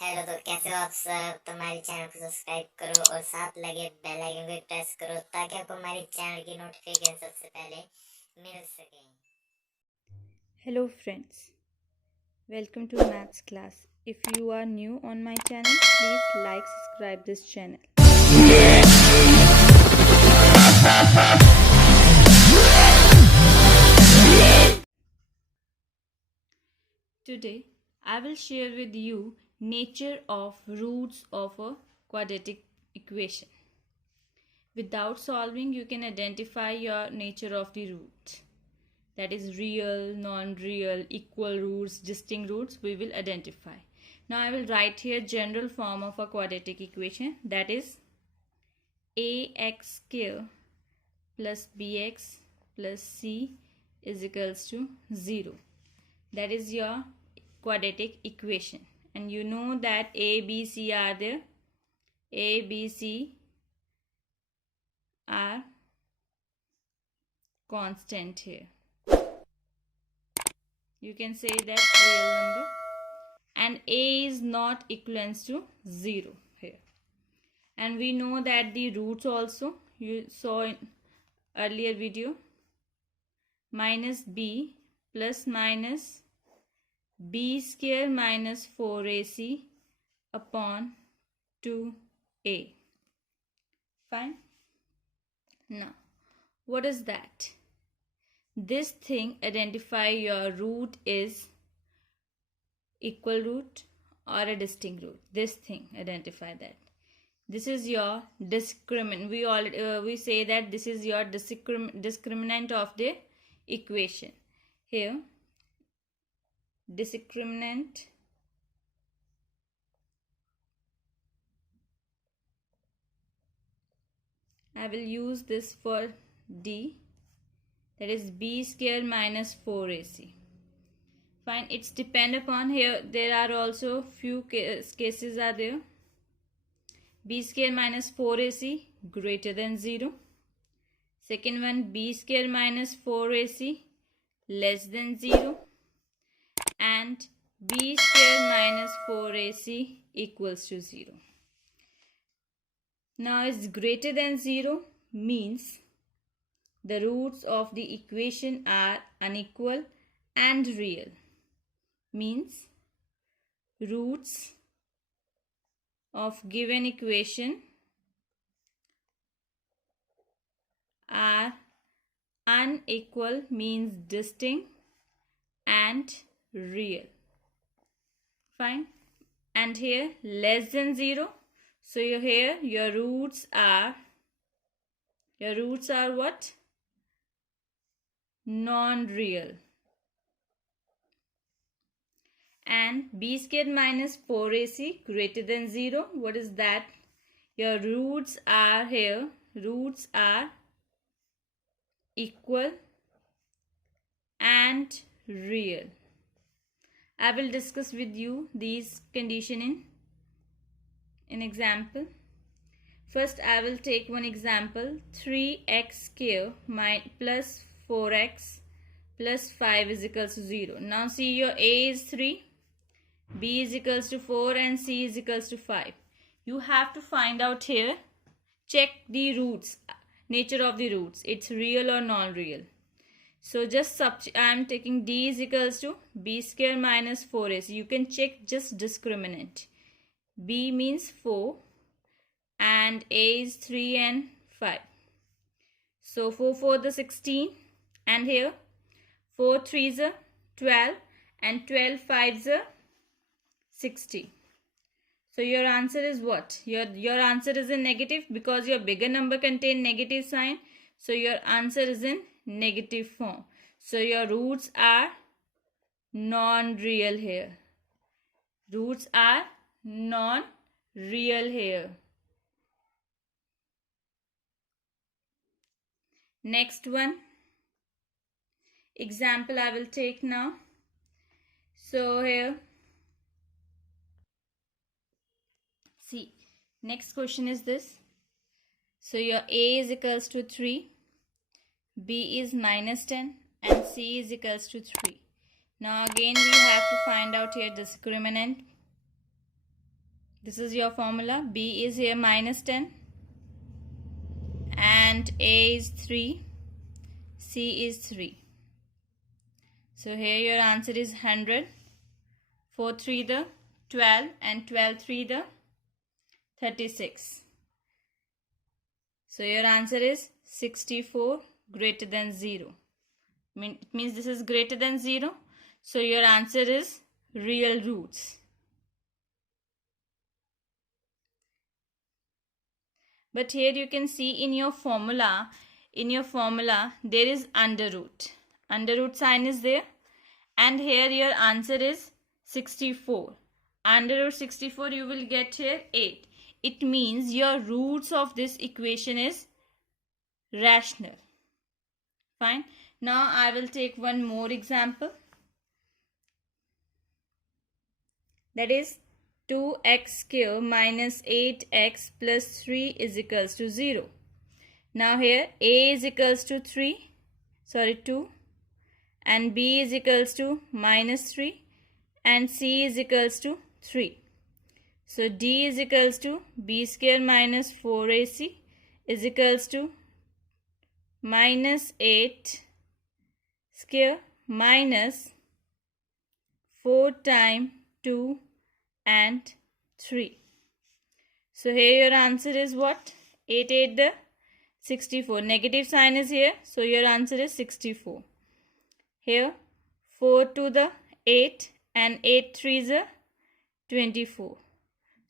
Hello, तो कैसे हो आप सब। तो हमारे चैनल को सब्सक्राइब करो और साथ लगे बेल आइकन को प्रेस करो ताकि आपको हमारे चैनल की नोटिफिकेशन सबसे पहले मिल सके। Hello friends, welcome to maths class. If you are new on my channel, please like subscribe this channel. Today I will share with you nature of roots of a quadratic equation. Without solving, you can identify your nature of the root. That is real, non-real, equal roots, distinct roots we will identify. Now I will write here general form of a quadratic equation, that is ax square plus bx plus c is equals to 0. That is your quadratic equation, and you know that a, b, c are there. A, b, c are constant here. You can say that real number, and a is not equivalent to 0 here. And we know that the roots also, you saw in earlier video, minus b plus minus b square minus 4ac upon 2a. Fine. Now, what is that? This thing identify your root is equal root or a distinct root. This thing identify that. This is your discriminant. We say that this is your discriminant of the equation. Here, discriminant I will use this for D, that is b square minus 4ac. Fine, it's depend upon here. There are also few cases are there. B square minus 4ac greater than 0. Second one, b square minus 4ac less than 0. And b square minus 4ac equals to 0. Now it's greater than 0 means the roots of the equation are unequal and real. Means roots of given equation are unequal, means distinct and real. Fine. And here less than 0. So here your roots are what? Non-real. And b square minus 4ac greater than 0. What is that? Your roots are here. Roots are equal and real. I will discuss with you these condition in example. First, I will take one example. 3x square plus 4x plus 5 is equals to 0. Now see, your a is 3, b is equals to 4 and c is equals to 5. You have to find out here, check the roots, nature of the roots. It's real or non-real. So just I am taking d is equals to b square minus 4ac. You can check just discriminant. B means 4 and a is 3 and 5. So 4 4 the 16, and here 4 3 is 12 and 12 5 is 60. So your answer is what? Your answer is in negative because your bigger number contain negative sign. So your answer is in negative form. So your roots are non-real here. Roots are non-real here. Next one example I will take now. So here, see, next question is this. So your a is equals to 3, b is minus 10 and c is equals to 3. Now again we have to find out here discriminant. This is your formula. B is here minus 10 and A is 3, C is 3. So here your answer is 100. 4 3 the 12 and 12 3 the 36. So your answer is 64 greater than 0. It means this is greater than 0. So your answer is real roots. But here you can see in your formula there is under root. Under root sign is there. And here your answer is 64. Under root 64 you will get here 8. It means your roots of this equation is rational. Fine. Now I will take one more example. That is 2x square minus 8x plus 3 is equals to 0. Now here A is equals to 2 and B is equals to minus 3 and C is equals to 3. So D is equals to B square minus 4AC is equals to minus 8 square minus 4 times 2 and 3. So here your answer is what? 8 8 the 64. Negative sign is here. So your answer is 64. Here 4 to the 8 and 8 3 is 24.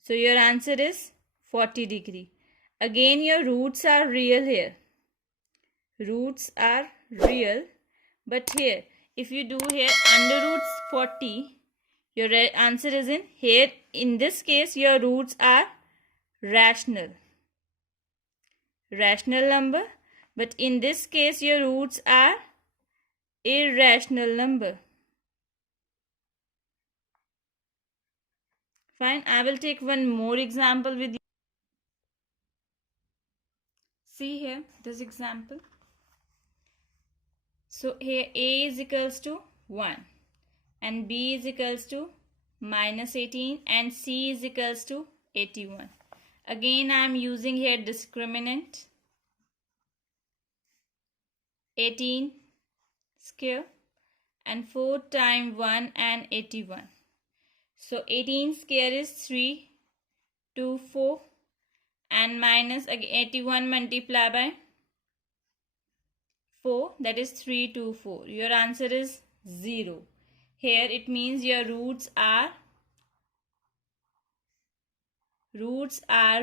So your answer is 40 degree. Again your roots are real here. Roots are real. But here if you do here under roots 40, your answer is in here. In this case your roots are rational number. But in this case your roots are irrational number. Fine. I will take one more example with you. See here this example. So here A is equals to 1 and B is equals to minus 18 and C is equals to 81. Again I am using here discriminant 18 square and 4 times 1 and 81. So 18 square is 3 2 4 and minus 81 multiplied by 4, that is 3 2 4. Your answer is 0. Here it means your roots are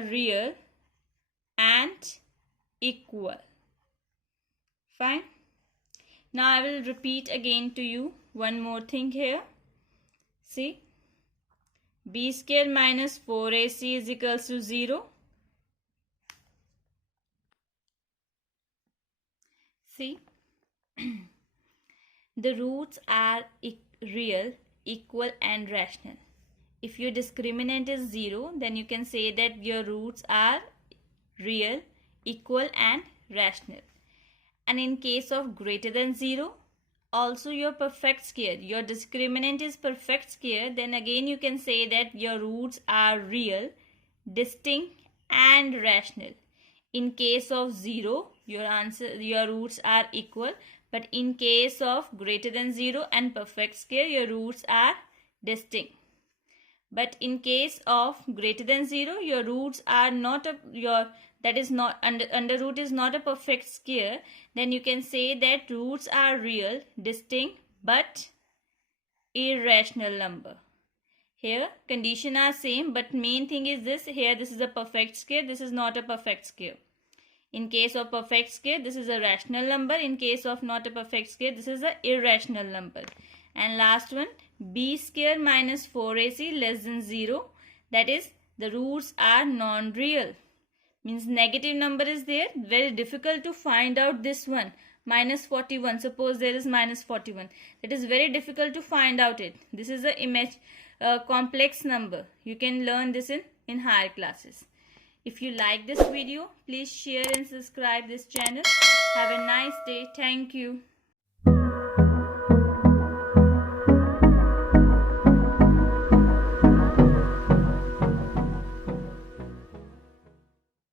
real and equal. Fine. Now I will repeat again to you one more thing here. See, B square minus 4AC is equals to 0. See, the roots are real, equal and rational. If your discriminant is 0, then you can say that your roots are real, equal and rational. And in case of greater than 0, also your perfect square, your discriminant is perfect square, then again you can say that your roots are real, distinct and rational. In case of 0, your roots are equal, but in case of greater than 0 and perfect square, your roots are distinct. But in case of greater than 0, your roots are not under root is not a perfect square, then you can say that roots are real, distinct but irrational number. Here condition are same, but main thing is this. Here this is a perfect square, this is not a perfect square. In case of perfect square, this is a rational number. In case of not a perfect square, this is a irrational number. And last one, B square minus 4AC less than 0. That is, the roots are non-real. Means negative number is there. Very difficult to find out this one. Minus 41. Suppose there is minus 41. It is very difficult to find out it. This is a complex number. You can learn this in higher classes. If you like this video, please share and subscribe this channel. Have a nice day. Thank you.